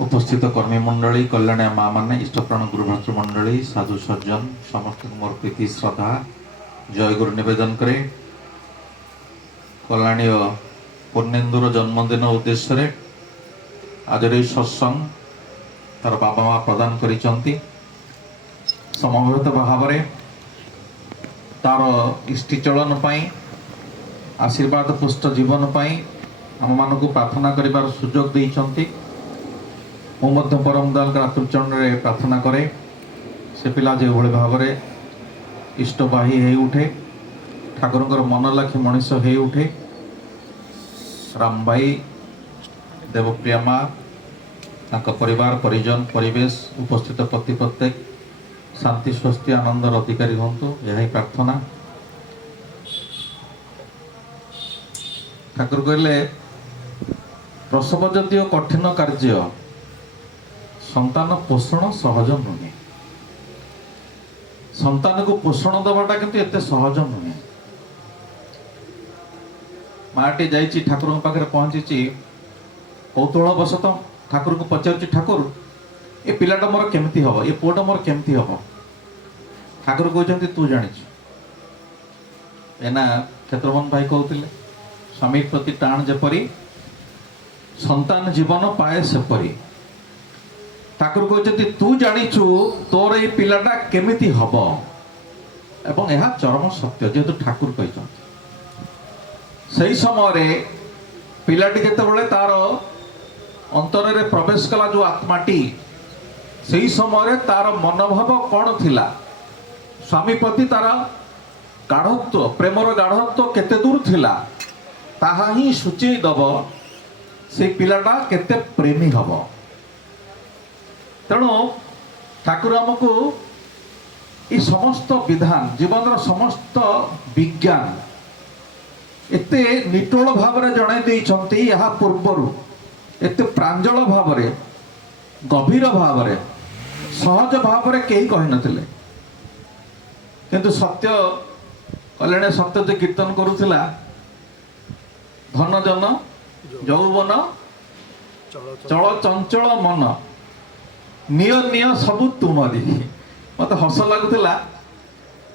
उपस्थित कर्मी मंडली कल्याण माँ मैंने इष्टप्राण गुरुभ्रातृ मंडली साधु सज्जन समस्त मोर प्रीति श्रद्धा जय गुरु निवेदन करे। कल्याणीय पूर्णेन्दुर जन्मदिन उद्देश्य आज सत्संग तार बाबा माँ प्रदान करिसंती समवेत भाव तार इष्टिचलन आशीर्वाद पुष्ट जीवन आम मान प्रार्थना करिबार सुजोग देइछंती। मु परम दयाल आतुचरण प्रार्थना करे से पिला जो भाव इष्टबाही हो उठे ठाकुर मन लाखी मनीष हो उठे। राम भाई देवप्रिया माँ परिवार परिजन परिवेश उपस्थित प्रति प्रत्येक शांति स्वस्ति आनंदर अधिकारी हूँ यही प्रार्थना। ठाकुर कहले प्रसव जदिव कठिन कार्य संतान पोषण सहज नुहे। संतान को पोषण दबाटा किंतु एते सहज नुहे। माटी जाइए ठाकुर पाखे पहुंची कौतूहलवशत ठाकुर को पचार ठाकुर ए पिलाटा मोर केमती हम ये पुआटा मोर केमती हम। ठाकुर कहते तू जानी एना क्षेत्रमोहन भाई कहते स्वामी प्रति टाण जेपरी संतान जीवन पाए सेपरी। ठाकुर कहते तू जानिचु तोर ये पिलाटा केमिति हब एवं यह चरम सत्य जेहेतु ठाकुर कहते सही समय पिलाटी जितेबाला तार अंतर रे प्रवेश कला जो आत्माटी सही समय तार मनोभाव कौन थिला स्वामी प्रति तार गाढ़त्व प्रेमर गाढ़त्व केते दूर थिला ताहा ही सूचई दब से पिलाटा केते प्रेमी हब। तेणु ठाकुर आमको ये समस्त विधान जीवन समस्त विज्ञान एते निटोल भाव जन देइछंती। यहा पूर्वरु एते प्रांजल भाव गभीर भाव सहज भाव कहीं कही नथिले किंतु सत्य कल्याण सत्य जो कीर्तन करुला धन जन यौवन चल चंचल मन निय निय सबु तुमरी। मत हस लगुला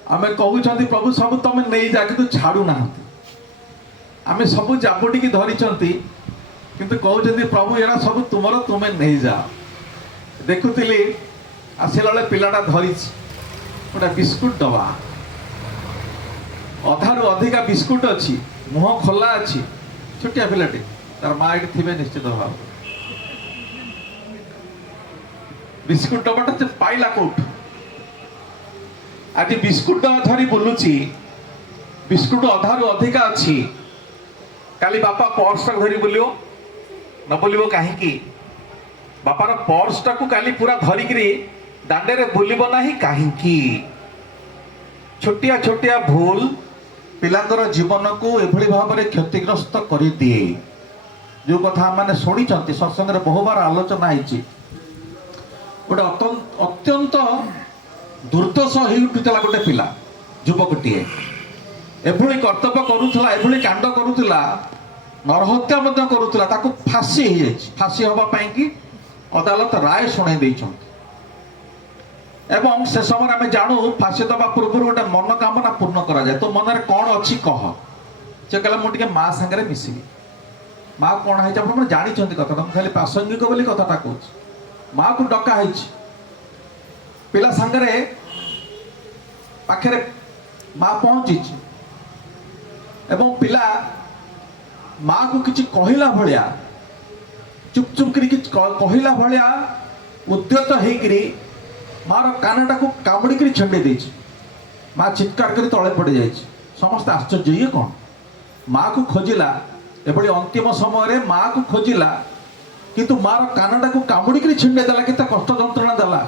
आमे कहते प्रभु सब तुम नहीं जा कि छाड़ू ना आमे सब जाबुटी की धरी किंतु कहते प्रभु एरा सब तुमर तुमे नहीं जा। देखुली आसला बेले पिलाटा धरी गोटे बिस्कुट डबा अधारू अधिका बिस्कुट अच्छी मुह खोला अच्छी छोटिया पिलाटी तार माँ ये थे निश्चित भाव बिस्कुट डबाटा से पाइला कौट आज बिस्कुट डबा धरी बुलुची बिस्कुट अधारू अधिका अच्छी काली बापा पर्स टाक धरी बुलियो न बुलिबो काहेकि बापार पर्स टाकू काली पूरा धरिकी दांडे रे बुलिबो नाही काहेकि छोटिया छोटिया भूल पिलांकर जीवन को एभली भाव में क्षतिग्रस्त कर दिए। जो कथा माने शुणी सत्संग रे बहुबार आलोचना होती गोटे अत्यंत दुर्दश हो उठुला गोटे पिला युवकटीए एभली कर्तव्य करुला एभली कांड करुला नरहत्या करुला ताकू फांसी हो जाए फांसी हवापाई कि अदालत राय शुणाई देइछंती। एवं से समय आम जानू फांसी दबा पूर्व गोटे मनोकामना पूर्ण करा जाए तो मन में कौन अच्छी कह से कहला मुझे माँ सागर मिसबी माँ कौन है आप जानते कथा तुम खाली प्रासंगिक बोली कथाटा कह माँ को डका पिला सांगरे पाखे माँ पहुंची एवं पिला माँ को किसी कहला भाया चुप चुप कहला भाया उद्यत होकर मार कानटा को कामुड़ी छेड़े देछि माँ चित्कार कर तले पड़ जाए समस्त आश्चर्य ये कौन माँ को खोजिला एभली अंतिम समय माँ को खोजिला किंतु मार कानटा को कामुड़ी छेड़े देला कि कष्ट जंत्रणा देला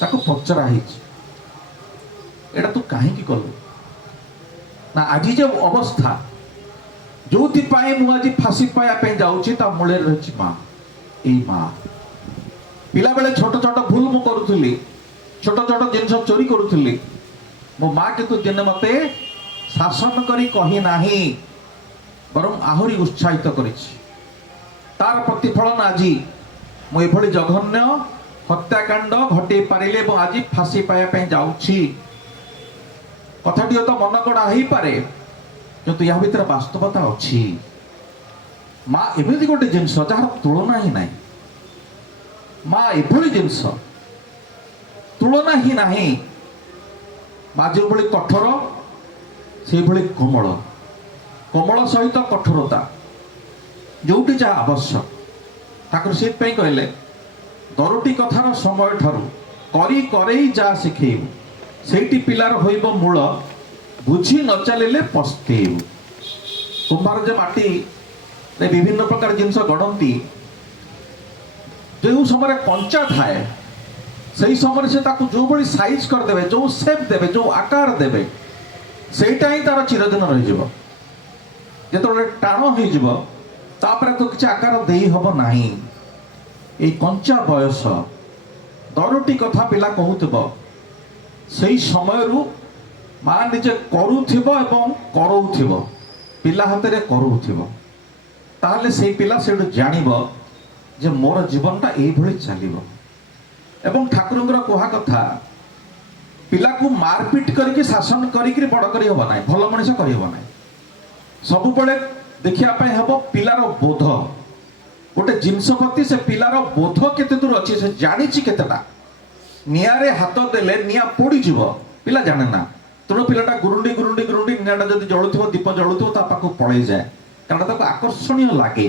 ताको पचरा एटा तू कहीं कलु ना आज जो अवस्था जो मुझे फांसी पाया जाऊँगी ता मूल रही माँ यही माँ पिला बेले छोट छोट भूल मु करुली छोट छोट जिन चोरी करुली मो माँ किंतु दिन मते शासन करी कही नाही बरं आहुरी उत्साहित करिछि तार प्रतिफलन आज ମୁଁ ଏଭଳି ଜଘନ୍ୟ ହତ୍ୟାକାଣ୍ଡ ଘଟେଇ ପାରିଲି ଏବଂ ଆଜି ଫାଶୀ ପାଇବା ପାଇଁ ଯାଉଛି। କଥାଟି ତ ମନ ଗଢ଼ା ହେଇପାରେ, କିନ୍ତୁ ଏହା ଭିତରେ ବାସ୍ତବତା ଅଛି। ମା ଏମିତି ଗୋଟେ ଜିନିଷ ଯାହାର ତୁଳନା ହିଁ ନାହିଁ। ମା ଏଭଳି ଜିନିଷ ତୁଳନା ହିଁ ନାହିଁ। ମା ଯେଉଁଭଳି କଠୋର ସେଇଭଳି କୋମଳ, କୋମଳ ସହିତ କଠୋରତା, ଯୋଉଠି ଯାହା ଆବଶ୍ୟକ। ଠାକୁର ସେଇଥିପାଇଁ କହିଲେ ଦରୁଟି କଥାର ସମୟ ଠାରୁ କରି କରେଇ ଯାହା ଶିଖେଇବୁ, ସେଇଠି ପିଲାର ହୋଇବ ମୂଳ, ବୁଝି ନ ଚାଲିଲେ ପସ୍ତେଇବୁ। କୁମ୍ଭାର ଯେ ମାଟିରେ ବିଭିନ୍ନ ପ୍ରକାର ଜିନିଷ ଗଢ଼ନ୍ତି, ଯେଉଁ ସମୟରେ କଞ୍ଚା ଥାଏ ସେହି ସମୟରେ ସେ ତାକୁ ଯେଉଁଭଳି ସାଇଜ କରିଦେବେ, ଯେଉଁ ସେପ୍ ଦେବେ, ଯେଉଁ ଆକାର ଦେବେ, ସେଇଟା ହିଁ ତାର ଚିରଦିନ ରହିଯିବ। ଯେତେବେଳେ ଟାଣ ହେଇଯିବ ତାପରେ ତ କିଛି ଆକାର ଦେଇ ହବ ନାହିଁ। ଏଇ କଞ୍ଚା ବୟସ, ଦରଟି କଥା ପିଲା କହୁଥିବ, ସେଇ ସମୟରୁ ମା ନିଜେ କରୁଥିବ ଏବଂ କରଉଥିବ, ପିଲା ହାତରେ କରଉଥିବ। ତାହେଲେ ସେଇ ପିଲା ସେଇଠୁ ଜାଣିବ ଯେ ମୋର ଜୀବନଟା ଏଇଭଳି ଚାଲିବ। ଏବଂ ଠାକୁରଙ୍କର କୁହା କଥା, ପିଲାକୁ ମାରପିଟ କରିକି ଶାସନ କରିକି ବଡ଼ କରି ହବ ନାହିଁ, ଭଲ ମଣିଷ କରିହବ ନାହିଁ। ସବୁବେଳେ ଦେଖିବା ପାଇଁ ହେବ ପିଲାର ବୋଧ। ଗୋଟେ ଜିନିଷ ପ୍ରତି ସେ ପିଲାର ବୋଧ କେତେ ଦୂର ଅଛି, ସେ ଜାଣିଛି କେତେଟା। ନିଆଁରେ ହାତ ଦେଲେ ନିଆଁ ପୋଡ଼ିଯିବ, ପିଲା ଜାଣେ ନା। ତେଣୁ ପିଲାଟା ଗୁରୁଣ୍ଡି ଗୁରୁଣ୍ଡି ଗୁରୁଣ୍ଡି ନିଆଁଟା ଯଦି ଜଳୁଥିବ, ଦୀପ ଜଳୁଥିବ, ତା ପାଖକୁ ପଳେଇଯାଏ, କାରଣ ତାକୁ ଆକର୍ଷଣୀୟ ଲାଗେ।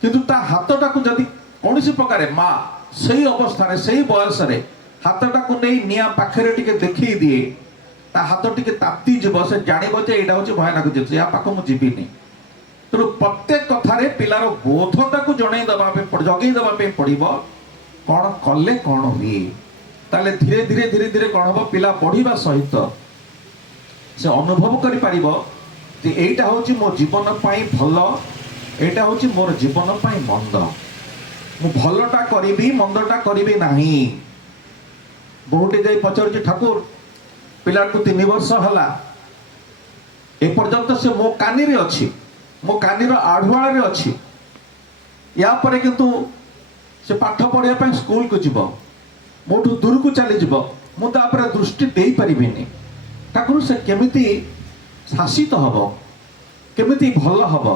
କିନ୍ତୁ ତା ହାତଟାକୁ ଯଦି କୌଣସି ପ୍ରକାରେ ମା ସେଇ ଅବସ୍ଥାରେ, ସେଇ ବୟସରେ ହାତଟାକୁ ନେଇ ନିଆଁ ପାଖରେ ଟିକେ ଦେଖେଇ ଦିଏ, ତା ହାତ ଟିକେ ତାତିଯିବ, ସେ ଜାଣିବ ଯେ ଏଇଟା ହଉଛି ଭୟାନକ ଜିନିଷ, ୟା ପାଖକୁ ମୁଁ ଯିବିନି। ତେଣୁ ପ୍ରତ୍ୟେକ କଥାରେ ପିଲାର ବୋଧଟାକୁ ଜଣେଇ ଦେବା ପାଇଁ, ଜଗେଇ ଦେବା ପାଇଁ ପଡ଼ିବ। କ'ଣ କଲେ କ'ଣ ହୁଏ, ତାହେଲେ ଧୀରେ ଧୀରେ ଧୀରେ ଧୀରେ କ'ଣ ହବ, ପିଲା ବଢ଼ିବା ସହିତ ସେ ଅନୁଭବ କରିପାରିବ ଯେ ଏଇଟା ହେଉଛି ମୋ ଜୀବନ ପାଇଁ ଭଲ, ଏଇଟା ହେଉଛି ମୋର ଜୀବନ ପାଇଁ ମନ୍ଦ। ମୁଁ ଭଲଟା କରିବି, ମନ୍ଦଟା କରିବି ନାହିଁ। ବହୁଟି ଯାଇ ପଚାରୁଛି, ଠାକୁର ପିଲାକୁ 3 ବର୍ଷ ହେଲା, ଏପର୍ଯ୍ୟନ୍ତ ସେ ମୋ କାନିରେ ଅଛି, ମୋ କାନିର ଆଢୁଆଳରେ ଅଛି। ୟା ପରେ କିନ୍ତୁ ସେ ପାଠ ପଢ଼ିବା ପାଇଁ ସ୍କୁଲକୁ ଯିବ, ମୋଠୁ ଦୂରକୁ ଚାଲିଯିବ, ମୁଁ ତା ଉପରେ ଦୃଷ୍ଟି ଦେଇପାରିବିନି। ଠାକୁର ସେ କେମିତି ଶାସିତ ହବ, କେମିତି ଭଲ ହବ?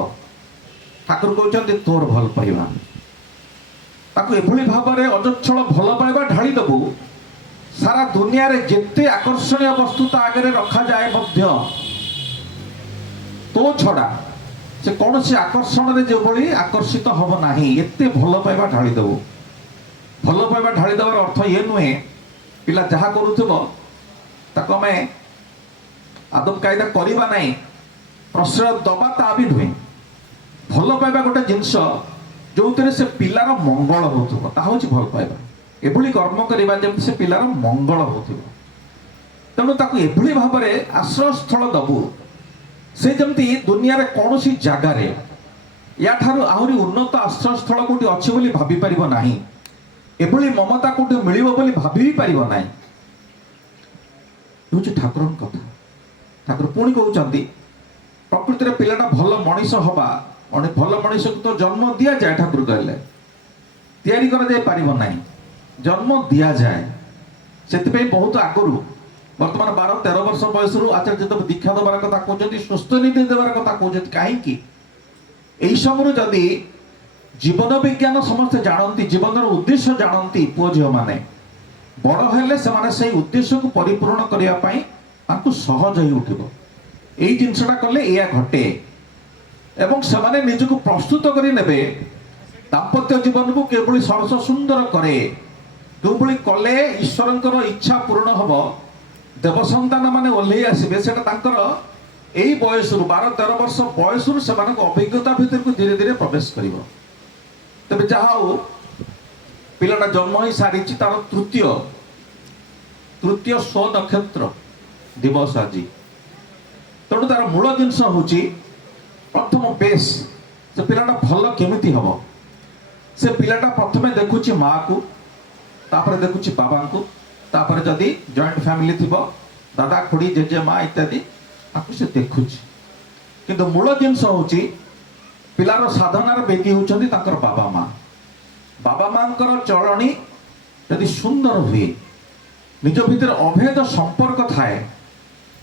ଠାକୁର କହୁଛନ୍ତି ତୋର ଭଲ ପାଇବା। ତାକୁ ଏଭଳି ଭାବରେ ଅଜଚ୍ଛଳ ଭଲ ପାଇବା ଢାଳି ଦେବୁ, ସାରା ଦୁନିଆରେ ଯେତେ ଆକର୍ଷଣୀୟ ବସ୍ତୁ ତା ଆଗରେ ରଖାଯାଏ ମଧ୍ୟ ତୋ ଛଡ଼ା ସେ କୌଣସି ଆକର୍ଷଣରେ ଯେଭଳି ଆକର୍ଷିତ ହବ ନାହିଁ। ଏତେ ଭଲ ପାଇବା ଢାଳି ଦେବୁ। ଭଲ ପାଇବା ଢାଳି ଦେବାର ଅର୍ଥ ଇଏ ନୁହେଁ ପିଲା ଯାହା କରୁଥିବ ତାକୁ ଆମେ ଆଦବ କାଇଦା କରିବା ନାହିଁ, ପ୍ରଶ୍ରୟ ଦେବା ତା ବି ନୁହେଁ। ଭଲ ପାଇବା ଗୋଟେ ଜିନିଷ ଯୋଉଥିରେ ସେ ପିଲାର ମଙ୍ଗଳ ହେଉଥିବ, ତାହା ହେଉଛି ଭଲ ପାଇବା। ଏଭଳି କର୍ମ କରିବା ଯେମିତି ସେ ପିଲାର ମଙ୍ଗଳ ହେଉଥିବ। ତେଣୁ ତାକୁ ଏଭଳି ଭାବରେ ଆଶ୍ରୟସ୍ଥଳ ଦେବୁ, ସେ ଯେମିତି ଦୁନିଆରେ କୌଣସି ଜାଗାରେ ୟାଠାରୁ ଆହୁରି ଉନ୍ନତ ଆଶ୍ରୟସ୍ଥଳ କୋଉଠି ଅଛି ବୋଲି ଭାବିପାରିବ ନାହିଁ। ଏଭଳି ମମତା କୋଉଠି ମିଳିବ ବୋଲି ଭାବି ବି ପାରିବ ନାହିଁ। ହେଉଛି ଠାକୁରଙ୍କ କଥା। ଠାକୁର ପୁଣି କହୁଛନ୍ତି, ପ୍ରକୃତିରେ ପିଲାଟା ଭଲ ମଣିଷ ହବା, ଭଲ ମଣିଷକୁ ତ ଜନ୍ମ ଦିଆଯାଏ। ଠାକୁର କହିଲେ ତିଆରି କରାଯାଇ ପାରିବ ନାହିଁ, ଜନ୍ମ ଦିଆଯାଏ। ସେଥିପାଇଁ ବହୁତ ଆଗରୁ, ବର୍ତ୍ତମାନ 12-13 ବର୍ଷ ବୟସରୁ ଆଚାର୍ଯ୍ୟ ଦେବ ଦୀକ୍ଷା ଦେବାର କଥା କହୁଛନ୍ତି, ସୁସ୍ଥ ନୀତି ଦେବାର କଥା କହୁଛନ୍ତି। କାହିଁକି? এই ସମୟରେ ଯଦି ଜୀବନ ବିଜ୍ଞାନ ସମସ୍ତେ ଜାଣନ୍ତି, ଜୀବନର ଉଦ୍ଦେଶ୍ୟ ଜାଣନ୍ତି, ପୁଅ ଝିଅମାନେ ବଡ଼ ହେଲେ ସେମାନେ ସେଇ ଉଦ୍ଦେଶ୍ୟକୁ ପରିପୂରଣ କରିବା ପାଇଁ ତାଙ୍କୁ ସହଜ ହେଇ ଉଠିବ। ଏଇ ଜିନିଷଟା କଲେ ଏଇଆ ଘଟେ ଏବଂ ସେମାନେ ନିଜକୁ ପ୍ରସ୍ତୁତ କରି ନେବେ ଦାମ୍ପତ୍ୟ ଜୀବନକୁ କିଭଳି ସରସ ସୁନ୍ଦର କରେ, ଯେଉଁଭଳି କଲେ ଈଶ୍ୱରଙ୍କର ଇଚ୍ଛା ପୂରଣ ହବ, ଦେବ ସନ୍ତାନ ମାନେ ଓହ୍ଲେଇ ଆସିବେ। ସେଟା ତାଙ୍କର ଏଇ ବୟସରୁ 12-13 ବର୍ଷ ବୟସରୁ ସେମାନଙ୍କ ଅଭିଜ୍ଞତା ଭିତରକୁ ଧୀରେ ଧୀରେ ପ୍ରବେଶ କରିବ। ତେବେ ଯାହା ହଉ ପିଲାଟା ଜନ୍ମ ହେଇ ସାରିଛି, ତାର ତୃତୀୟ ସ୍ୱ ନକ୍ଷତ୍ର ଦିବସ ଆଜି। ତେଣୁ ତାର ମୂଳ ଜିନିଷ ହେଉଛି ପ୍ରଥମ ବେଶ, ସେ ପିଲାଟା ଭଲ କେମିତି ହବ। ସେ ପିଲାଟା ପ୍ରଥମେ ଦେଖୁଛି ମାଆକୁ, ତାପରେ ଦେଖୁଛି ବାବାଙ୍କୁ, ତାପରେ ଯଦି ଜଏଣ୍ଟ ଫ୍ୟାମିଲି ଥିବ ଦାଦା ଖୁଡ଼ି ଜେଜେ ମା ଇତ୍ୟାଦି ତାକୁ ସେ ଦେଖୁଛି। କିନ୍ତୁ ମୂଳ ଜିନିଷ ହେଉଛି ପିଲାର ସାଧନାର ବେଦୀ ହେଉଛନ୍ତି ତାଙ୍କର ବାବା ମା। बाबा मांकर चलणी यदि सुंदर हुए निज भितर अभेद संपर्क थाए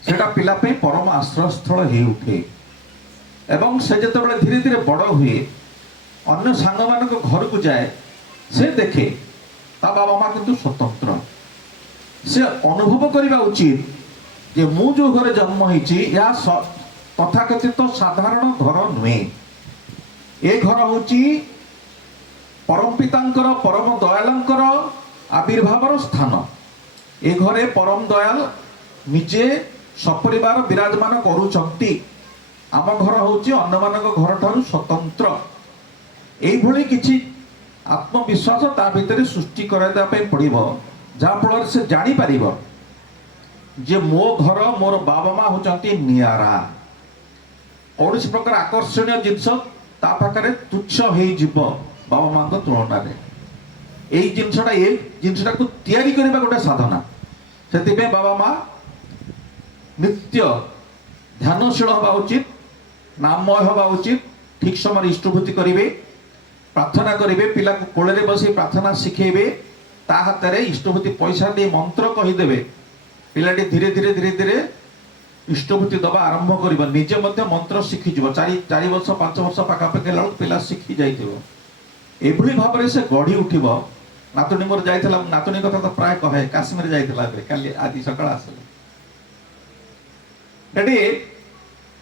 सेटा पिला पे परम आश्रयस्थल हो उठे एवं से जिते धीरे धीरे बड़ हुए अन्य सांग मान घर को जाए से देखे ता बाबा माँ किंतु स्वतंत्र से अनुभव करने उचित जे मु जो घर जन्म होइछि या तथाकथित साधारण घर नुहे ए घर होची परम पितांकर परम दयालंकर आविर्भावर स्थान ए घरे परम दयाल निजे सपरिवार विराजमान करूचंती आम घर होची अन्य मानक घर ठारू स्वतंत्र एई भली किछि आत्मविश्वास ता भितर सृष्टि कराइदा पे पड़िबो जहा फल से जानी पारिबो जे मो घर मोर बाबा माँ होचंती नियारा कौन प्रकार आकर्षणीय जिनस ता पाखरे तुच्छ हो जीव बाबा माँ तुलन में जिनसा को तैयारी करने गोटे साधना से बाबा माँ नित्य ध्यानशील हवा उचित नाममय हवा उचित ठीक समय इष्टभूति करेंगे प्रार्थना करेंगे पिला को कोले बस प्रार्थना शिखेबे ता हाथ में इष्टभूति पैसा दे मंत्र कहीदेवे पिलाटी धीरे धीरे धीरे धीरे इष्टभूति दबा आरंभ कर निजे मंत्र शिखिज 4 वर्ष 5 वर्ष पाखापाखि है पिला शिखी जाइए भाव से गढ़ी उठब नातुणी मोर जाइला नातुणी कथा तो प्राय कहे काश्मीर जाइला काली आदि सकाळ आसले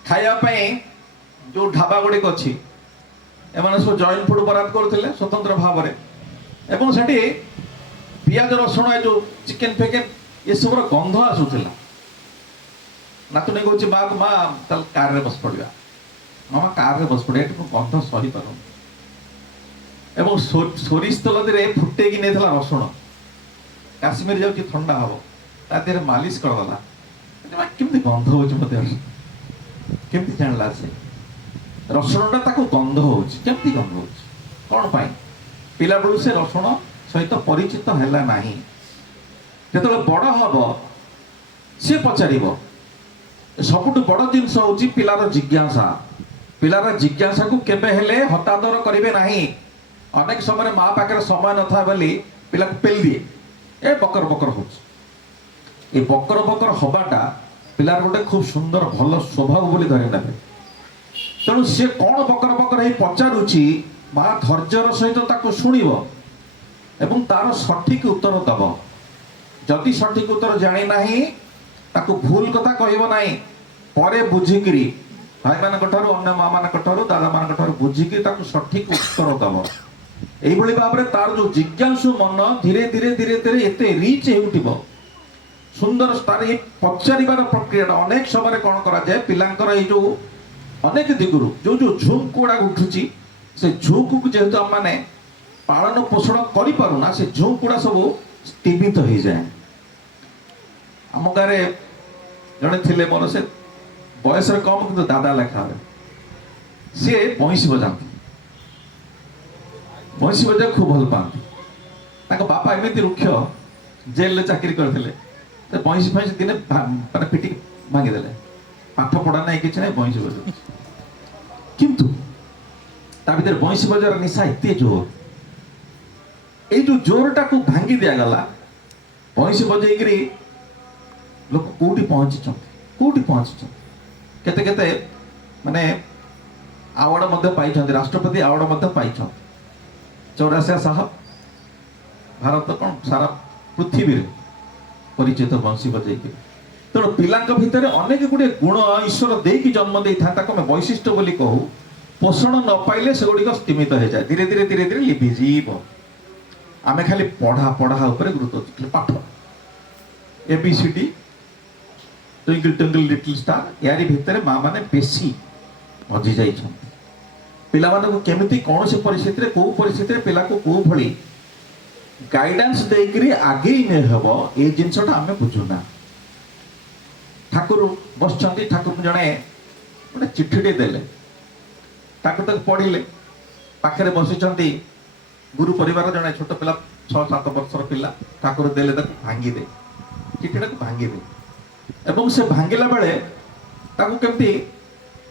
खायापाई जो ढाबा गुड़िक अच्छी एमाने सब जॉइंट फूड बराद करते स्वतंत्र भाव में से पियाज रसुण जो चिकेन फेकेन ये सब गंध आसूला नातुणी कह माँ को माँ कार बस पड़ा मामा कार बस पड़ा गंध सही पार सोरिष तेल फुटे नहीं रसुण काश्मीर जाऊँ ठंडा हम तादेह मालिश करदेला केमती गंध हो केमती जानला से रसुणटा ताको गंध होमती गंध हो कौन पाई पिला बेलू से रसुण सहित परिचित है ना जो बड़ हम सी पचार सबुठ बड़ जिनस हूँ पिलार जिज्ञासा पिलार जिज्ञासा को केबे हेले हतादर करेंगे नहीं अनेक समय माँ पाखे समय न था बोली पिला को पेल दिए ए बकर बकर हो बकर बकर हवाटा पिलार गोटे खूब सुंदर भल स्वभाव बोली धरी ने तेणु सी कौन बकर बकर पचारुची माँ धैर्यर सहित शुणव एवं तार सठिक उत्तर दब जदि सठिक उत्तर जानी ना भूल कथा कहब ना पर बुझिकी भाई मान अन्य माँ मान दादा मान बुझिकी सठिक उत्तर दब यही भाव में तार जो जिज्ञासु मन धीरे धीरे धीरे धीरे एत रिच हो सुंदर तार पचार प्रक्रिया अनेक समय कौन कराए पिलांकर जो अनेक दिगुरु जो जो झुंक गुड़ा उठुची से झुंक को जेहेतु आम मैंने पालन पोषण करूना से झुंक गुड़ा सब स्तीमित हो जाए आम गाँव जड़े थे मोर से बयस कम कि दादा लेखा सी बंशी बजाती बंशी बजा खूब भल पाती बापा एमती रुक्ष जेल चाकरी करते बंशी फंशी दिने मैंने पिटी भांगीदे पाठ पढ़ा ना कि बंशी बजा किंतु भर बंशी बजार निशा एत जोर ये जो जोरटा को भांगी दिगला बंशी बजैकरी लोक कौटी पहुंची केते माने आवार्ड पाई राष्ट्रपति आवार्ड पाई चौरासिया साहब भारत कौन सारा पृथ्वी परिचित बंशी बजैक तेणु पिला भितर अनेक गुड़े गुण ईश्वर देकी जन्म दे था वैशिष्ट्य बोली कहू पोषण न पाइले से गुड़िक स्तीमित हो जाए धीरे धीरे धीरे धीरे लिभिजीव आम खाली पढ़ा पढ़ा गुरुत्व पाठ ABCD twinkle twinkle little star यारी भितर माँ मैंने बेसी हजि जाइछन पिला को केमिति कौन से परिस्थिति कौ परिस्थिति पिला को कौ भली गाइडेंस देकरी आगे नहीं हम ये जिनसटा आम बुझुना ठाकुर बस ठाकुर जड़े गोटे चिठीटे देले तक पढ़िले पाखे बसी गुरु परिवार जड़े छोट पिला 6-7 वर्षर पिला ठाकुर देले भांगी दे चिठीटा को भांगी दे एवं से भांगिला बेले केमती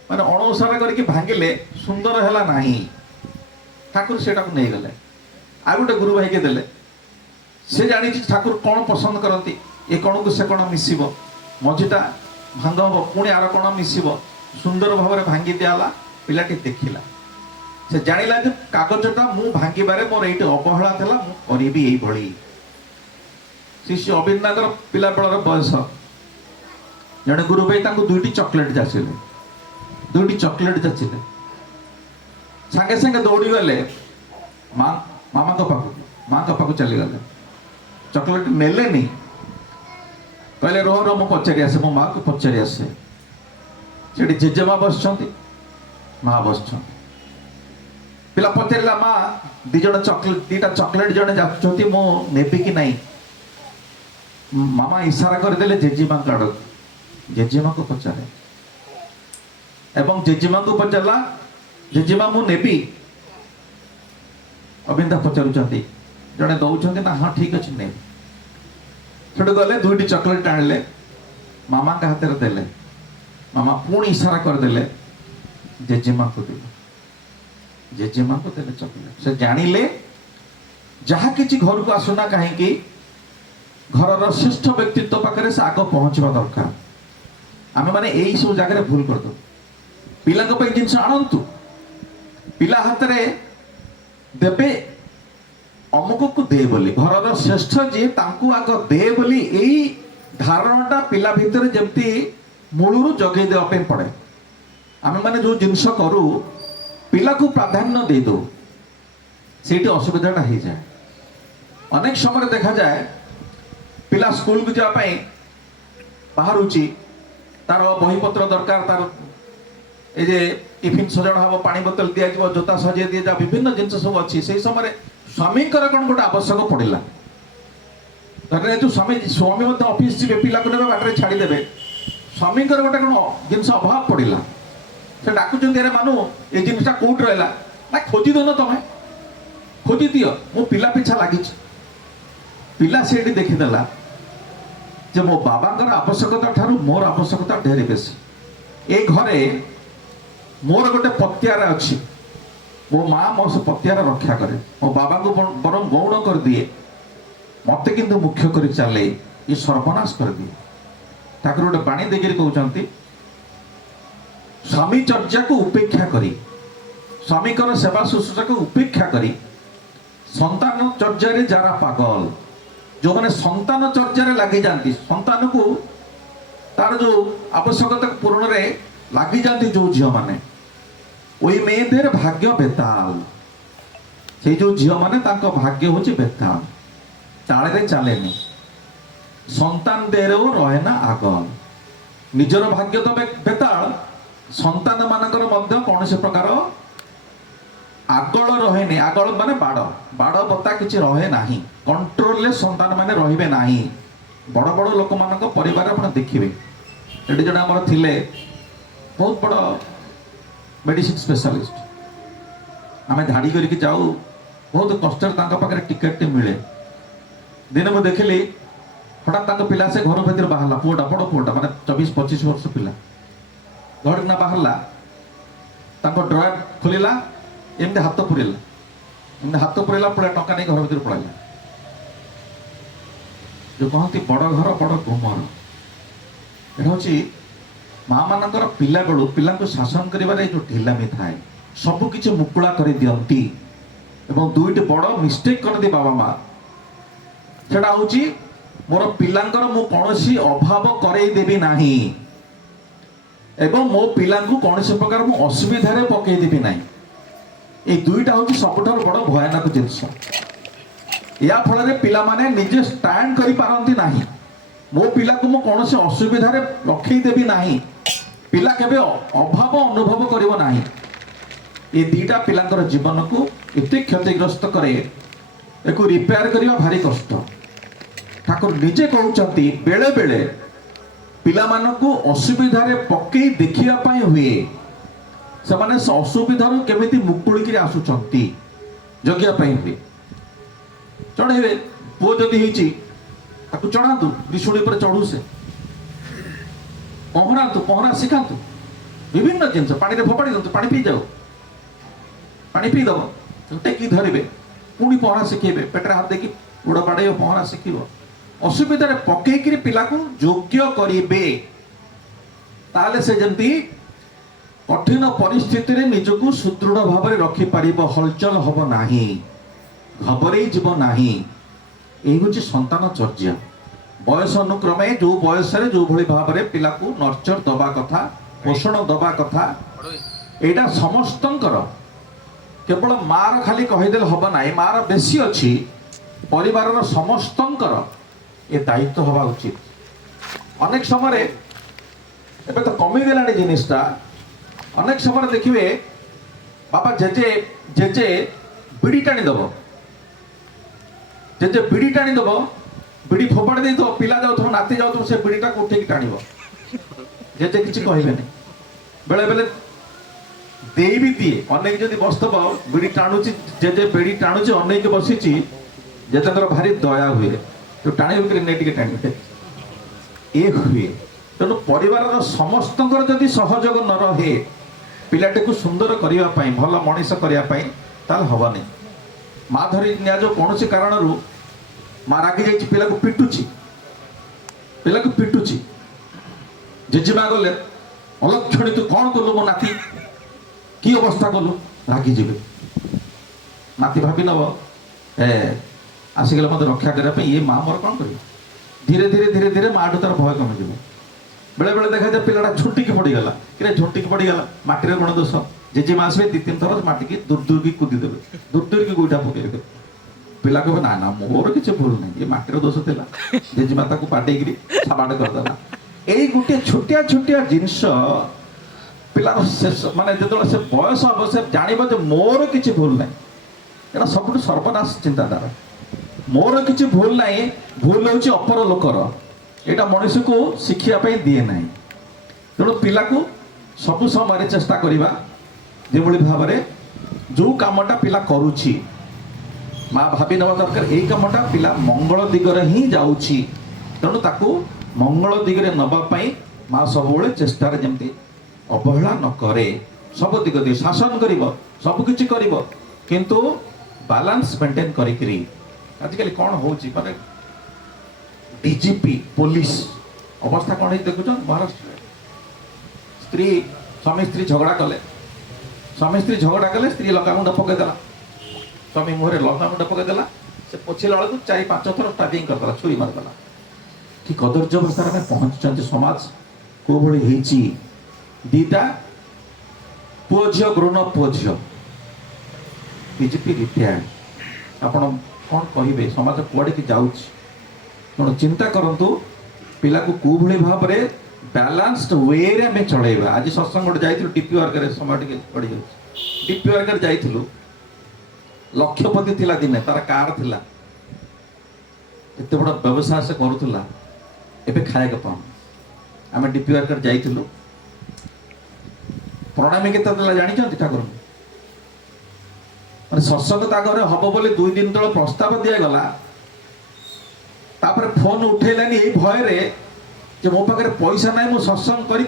माने अणुसार करके भांगिले सुंदर है ना ठाकुर से नहीं गले आ गोटे गुरु भाई के देले से जानी ठाकुर कौन पसंद करती ए कण को से कण मिसिब मझीटा भांग हम पुणी आर कण मिसिब सुंदर भाव में भांगी दियाला पिलाटी देखिला से जानिला जे कागजटा मु भांगिबारे मोर एइटे अवहेला थला मु करिबी एई भଳି शिष्य अभिन्नागर पिला बेलर बयस जड़े गुरु भाई दुईटी चॉकलेट जाचिले दुईटी चॉकलेट जाचिले सांगे सांगे दौड़ी गले मामा को पाखु चली गले चॉकलेट नेले नहीं कहले रोह रो मु पचारि आसे मो माँ को पचारि आसे सेठी जेजेमा बस माँ बस पिला पचारा माँ दीज चॉकलेट दीटा चॉकलेट जड़े जाती मु नेबी कि नहीं मामा इशारा करदेले जेजेमा आड़ जेजेमा को पचारे एवं जेजेमा को पचारा जेजेमा मु नेबी अबिंदा पचारुचंती जड़े दौरान ना हाँ ठीक अच्छे ने सेठू गले दुईटी चॉकलेट आणले मामा का हाथ देले मामा पुणी इशारा करदेले जेजेमा को देले जेजेमा को देले चॉकलेट से जानिले जहा किछि घर को आसुना कहीं घर श्रेष्ठ व्यक्तित्व पाखे से आग पहुंचवा दरकार आम मैंने यही सब जगह भूल कर दो पिला जिन आणतु पिला हाथ में देवे अमुक को दे बोली घर श्रेष्ठ जी तांकु आग दे बोली यही धारणाटा पिला भितर जमती मूलरू जगे देवाई पड़े आम मैंने जो जिनस करू पिला को प्राधान्य दे दो से असुविधाटा हो जाए अनेक समय देखा जाए पिला स्कूल को जावाई बाहरुची तार बहीपत्र दरकार तार ये टिफिन सजड़ा हम पानी बोतल दि जोता सजे दि जा विभिन्न जिन सब अच्छी से समय स्वामी कौन गोटे आवश्यक पड़ा धरे जो स्वामी स्वामी ऑफिस जी पिला को बाटे छाड़देवे स्वामी गोटे कौन जिन अभाव पड़ा से डाकुच मानु ये जिनसा कौट रहा ना खोजी दौन तुम खोजी दियो मो पिला पिछा लगी पिला से देखीदेला जे मो बाबा आवश्यकता ठारू मोर आवश्यकता ढेर बेसी ए घरे मोर गोटे पत्यार अच्छी मो माँ मो से पत्यार रक्षा करे मो बाबा को बरम गौण कर दिए मत किंतु मुख्य कर चले ये सर्वनाश कर दिए ठाकुर गोटे पानी देकर कहते स्वामी चर्चा को उपेक्षा करी स्वामी सेवा शुश्रूषा को उपेक्षा करी संतान चर्चा रे जरा पागल जो मैंने संतान चर्चा रे लगी जाती संतान को तार जो आवश्यकता पूरण रे लगी जाती जो झील मैंने वही मेয়েদের भाग्य बेताल से जो झील मैंने भाग्य हूँ बेताल ताले चले संतान देर रहे ना आगल निजर भाग्य तो बेताल संतान मानकर कौन से प्रकार आगल रहे आगल माने बाड़ बाड़ बता किसी रहे ना कंट्रोल संतान माने रहिबे नाही बड़ बड़ लोक मान परिवार आप देखिए ये जन आम थिले बहुत बड़ मेडिसिन स्पेशलिस्ट आम धाड़ी करके जाऊ बहुत कष्ट पाखे टिकेट मिले दिन मुझे देखिली हठात पिला से घर भर बाहर पुआटा बड़ पुआटा माने 24-25 वर्ष पिला घर किना बाहर ड्रॉयर खोलिला एमती हाथ पुरेला एमती हाथ पुरेला पड़ा टंका नहीं घर भर पड़ाला जो कहती बड़ घर बड़ गुमर ये हूँ माँ मानकर पिला बेलू पिला शासन कर जो ढिलामी थाए सबकि मुकुला कर दियंती एवं दुईट बड़ मिस्टेक करती बाबा माँ सेटा हूँ मोर पिलांकर मु कौन अभाव करदेवी नाही एवं मो पिला कौन प्रकार मु असुविधा पकईदेवी ना ये दुईटा हूँ सब बड़ भयानक जिनस या फल पिला माने निजे स्टैंड करि पारंती नाही मो पिला को मु कौन से असुविधा रखईदेवी नाही पिला केबे अभाव अनुभव करिवो नाही ये दीटा पिलांकर जीवन को एते क्षतिग्रस्त करे एको रिपेयर करिवा भारी कष्ट ठाकुर निजे कहउचंती बेले बेले पिला मानकु असुविधा रे पक्के देखिया पाई हुए से माने असुविधार केमिति मुकुलिकी आसुचंती जगिया पाई हुए चढ़ेबे पुओ जदि होईची ताकू चढ़ातु त्रिशूली पर चढ़ू से पहरातु पहरा शिखातु विभिन्न जिनस पानी रे फोपाड़ी दंतु पानी पी जाओ पानी पी दब टेकी धरिबे पुणी पहरा शिखेबे पेटरे हाथ देखि गोड़ बाड़े पहरा शिखिब असुविधा पकईकि पिला को योग्य करेंगे ताले से जमती कठिन परिस्थिति रे निजको सुदृढ़ भाव में रखिपर हलचल हम ना घबरे जीव ना यही हूँ संतान चर्या बयस अनुक्रमे जो बयस जो भली भाव में पिला को नर्चर दबा कथा पोषण दबा कथा एटा समस्तंकर केवल मार खाली कहीदेले हम ना मार बेसी अच्छी परिवार समस्तंकर ये दायित्व हवा उचित अनेक समय एबे तो कमीगला जिनिसटा अनेक समय देखिए बापा जेजे जेजे बिड़ी टाणीदेव जेजे बिड़ी टाणीदेव बिड़ी फोपाड़ी दे तो पिला जाऊ नाती जाऊ से बिड़ीटा उठेक टाणीब जेजे किसी कहबेनि बेले बेले दे भी दिए अनेक जदि बसतब बिड़ी टाणुची जेजे बिड़ी टाणुची अनेक बसी जेजे भारी दया हुए तो टाणी नहीं टाणी ये हुए तेणु परिवार समस्त जदि सहयोग न रहे पिलाटी को सुंदर करने भल मनीष करने हेनी माँ धरी निया जो कौन कारण माँ रागी जा पिला को पिटुची जेजेमा गले अलक्षणी तू कौन कलु मो नाती कि अवस्था कलु रागी जी नाती भाभी नब आसिगले मत रक्षा करने ये माँ मोर कौन कर धीरे धीरे धीरे धीरे माँ तार भय कमिज बेले बेले देखा जाए पिलाटा झुटिकी पड़गला कि झुटिकी पड़गला माटी गुण दोष जेजेमा आसवे दी तीन थर माटी की दूर दूर की कूदीदेवे दूर दूर की गोईठा पकईदे पिला कह ना ना मोर किसी भूल नहीं ये माटीर दोष था जेजेमा बाडेगी साबाड़ करदेला यही गोटे छोटिया छोटिया जिनस पिलार शेष माने जो से बयस हम से जान मोर किसी भूल ना यहाँ सब सर्वनाश चिंताधारा मोर किसी भूल ना भूल हूँ अपर लोकर यहाँ मनुष्य को शिखापी दिए ना तेणु पिला को सबु समय चेष्टा करवा जो भाव में जो कामटा पिला करुछि माँ भावी नवा दरकार यही कामटा पिला मंगल दिगरे ही जाऊँगी तेणु ताकू मंगल दिगरे नवापाई माँ सब चेष्टार जमती अवहेला न करे सब दिग दे शासन कर सबकि कर किंतु बालांस मेंटेन करी आजिकल कौन हो माने डीजीपी पुलिस अवस्था कौन देखुन महाराष्ट्र स्त्री स्वामी स्त्री झगड़ा कले स्वामी स्त्री झगड़ा कले स्त्री लगामुंड पकईदेला स्वामी मुहर लगामुंड पकईदेला से पोछिला बेलू 4-5 थर स्टार्टिंग करदेला छुरी मारदेला कि कदर्य अवस्था में पहुंची समाज को भली दीटा पुओ झी ग्रोन अप पुओ झी डीजीपी रिटायर्ड आपण कौन कहे समाज कुआड़े की जाऊँच तेणु चिंता करंतु पिला को कौ भली भाव में बैलेंस्ड वे रे आम चलैबा आज सत्संग जाइलु डीपी वर्ग समय टे बढ़ी जाऊँ डीपी वर्ग जाइलु लक्षपति थिला दिने तार कार थिला एते बड़ व्यवसाय से करुला एबे खाए पाऊँ आम डीपी वर्ग जाइलु प्रणामी के जानी ठाकुर सत्संग घर हम बोली 2 दिन तले प्रस्ताव दिगला तापर फोन उठेलानी यही भय जे मो पाखे पैसा ना मुझे सत्संग करें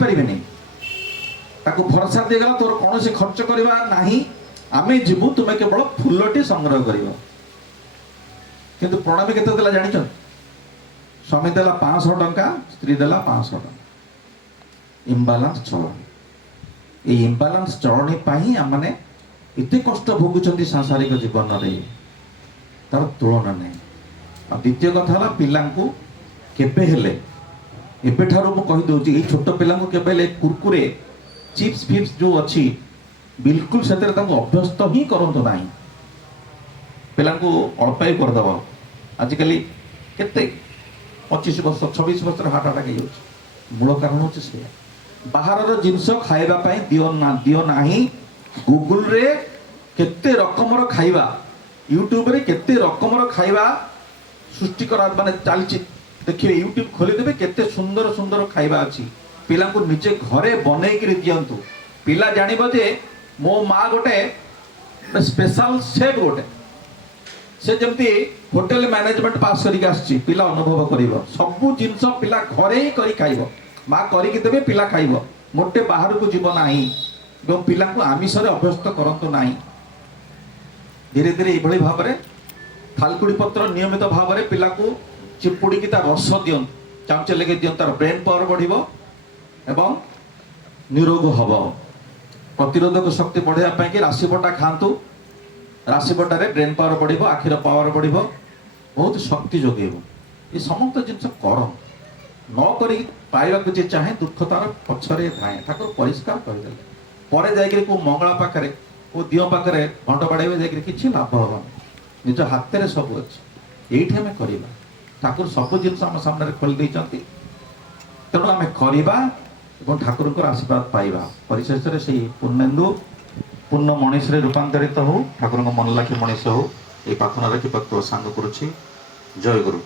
भरोसा दिगला तोर कौन से खर्च करवा ना आम जीवु तुम्हें केवल फुलटी संग्रह कर किंतु प्रणामी के जानी स्वामी देला 500 टंका स्त्री देला 500 टंका इम्बालांस चलन ये इम्बालांस चलनी आम मैंने इतने कष्ट भोगुंट सांसारिक जीवन में तार तुलना नहीं द्वितीय कथा पिला केबे मुझे छोट पिला कुरकुरे चिप्स फिप्स जो अच्छी बिल्कुल से अभ्यस्त ही करतु ना पिला अल्पाई करदेव आजिकल केते 25 वर्ष 26 वर्ष हार्ट अटैक हो मूल कारण हूँ से बाहर जिनस खावाई दियो ना गूगल रे केते रकमर खाइबा यूट्यूब रे केते रकमर खाइबा सृष्टि करा माने चलछि देखिए यूट्यूब खोली देबे केते सुंदर सुंदर खाइबा अछि पिला को निजे घरे बनै के दियंतु पिला जानिबो जे मो माँ गोटे स्पेशल शेफ गोटे से जमती होटल मैनेजमेंट पास करके आछि पिला अनुभव करिवो सब जिंस पिला घरे ही करी खाइबो माँ करिके देबे पिला खाइबो मोटे बाहर को जीव नाही पिला को आमिष अभ्यस्त करतु ना धीरे धीरे ये भाव में थालकुड़ी पत्र नियमित भाव में पिला को चिपुड़ी की रस दियंतु चामचे लेके दियंतु तार ब्रेन पावर बढ़िबो एवं निरोग हब प्रतिरोधक शक्ति बढ़ावा कि राशिबटा खातु राशिबटारे ब्रेन पावर बढ़िबो आखिर पावर बढ़िबो बहुत शक्ति जोगेब ये समस्त जिनस कर न करी पाइबा जे चाहे दुख तार पछरे धाए ठाकुर परिष्कार करदेले पर जाइकरी को मंगला पाखरे को दियो पाखरे घंट बाड़ेबे जाइकरी किछि लाभ हबनी निज हाथ में सब अच्छे ये आम करवा ठाकुर सब जिन आम सामने खोली देते तेणु आम करवा ठाकुर आशीर्वाद पाइबा परिशेष से पूर्णेन्दु पूर्ण मनीष रूपांतरित हो ठाकुर मन लाखी मनीष हो ये प्रार्थना रखी सांग करुच्ची जय गुरु।